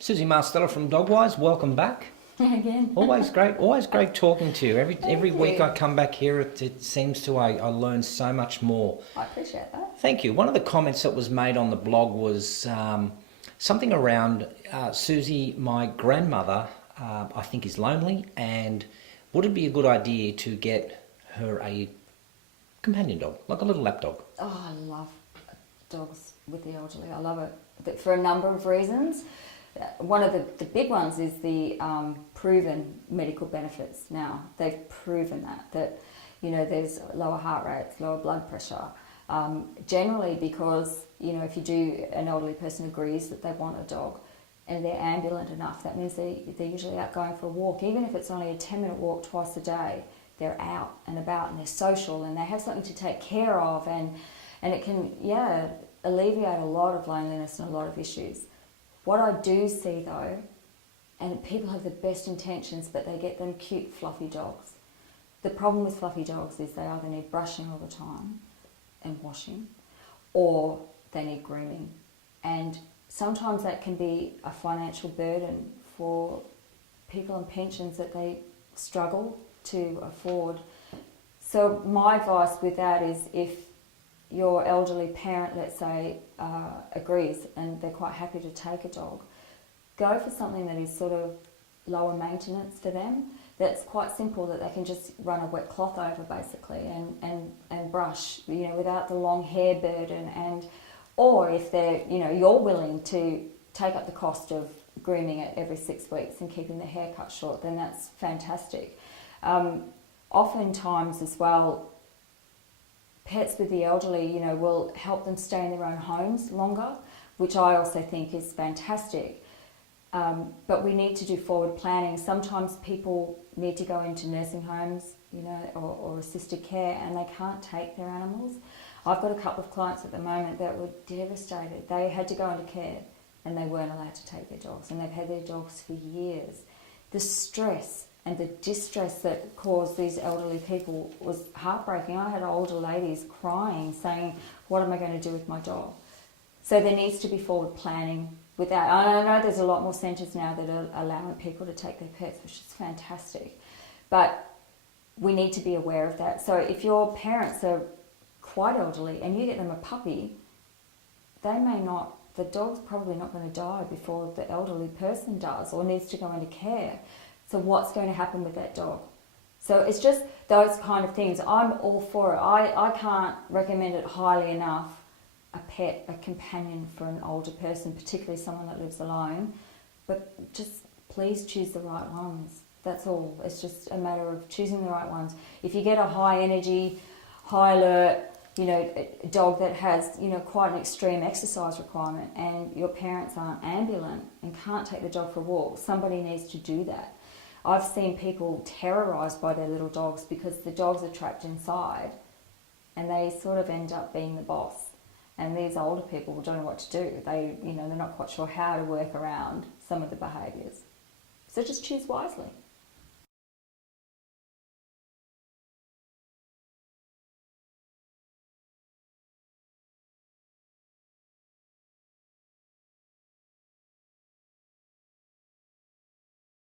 Susie Marsteller from DogWise, welcome back. Again. Always great talking to you. Every Thank week you. I come back here, it seems to I learn so much more. I appreciate that. Thank you. One of the comments that was made on the blog was something around Susie, my grandmother, I think is lonely, and would it be a good idea to get her a companion dog, like a little lap dog? Oh, I love dogs with the elderly. I love it for a number of reasons. One of the big ones is the proven medical benefits now. They've proven that there's lower heart rates, lower blood pressure. Generally because, if an elderly person agrees that they want a dog and they're ambulant enough, that means they're usually out going for a walk. Even if it's only a 10-minute walk twice a day, they're out and about and they're social and they have something to take care of, and it can, alleviate a lot of loneliness and a lot of issues. What I do see though, and people have the best intentions, but they get them cute fluffy dogs. The problem with fluffy dogs is they either need brushing all the time and washing, or they need grooming. And sometimes that can be a financial burden for people on pensions that they struggle to afford. So my advice with that is, if your elderly parent, let's say, agrees and they're quite happy to take a dog, go for something that is sort of lower maintenance for them, that's quite simple, that they can just run a wet cloth over basically and brush, without the long hair burden. Or if they're, you're willing to take up the cost of grooming it every 6 weeks and keeping the hair cut short, then that's fantastic. Oftentimes as well, pets with the elderly, will help them stay in their own homes longer, which I also think is fantastic. But we need to do forward planning. Sometimes people need to go into nursing homes, or assisted care, and they can't take their animals. I've got a couple of clients at the moment that were devastated. They had to go into care and they weren't allowed to take their dogs, and they've had their dogs for years. The stress and the distress that caused these elderly people was heartbreaking. I had older ladies crying, saying, what am I going to do with my dog? So there needs to be forward planning with that. I know there's a lot more centres now that are allowing people to take their pets, which is fantastic. But we need to be aware of that. So if your parents are quite elderly and you get them a puppy, the dog's probably not going to die before the elderly person does or needs to go into care. So what's going to happen with that dog? So it's just those kind of things. I'm all for it. I can't recommend it highly enough, a pet, a companion for an older person, particularly someone that lives alone. But just please choose the right ones. That's all. It's just a matter of choosing the right ones. If you get a high energy, high alert, a dog that has, quite an extreme exercise requirement, and your parents aren't ambulant and can't take the dog for a walk, somebody needs to do that. I've seen people terrorised by their little dogs because the dogs are trapped inside and they sort of end up being the boss. And these older people don't know what to do. They're not quite sure how to work around some of the behaviours. So just choose wisely.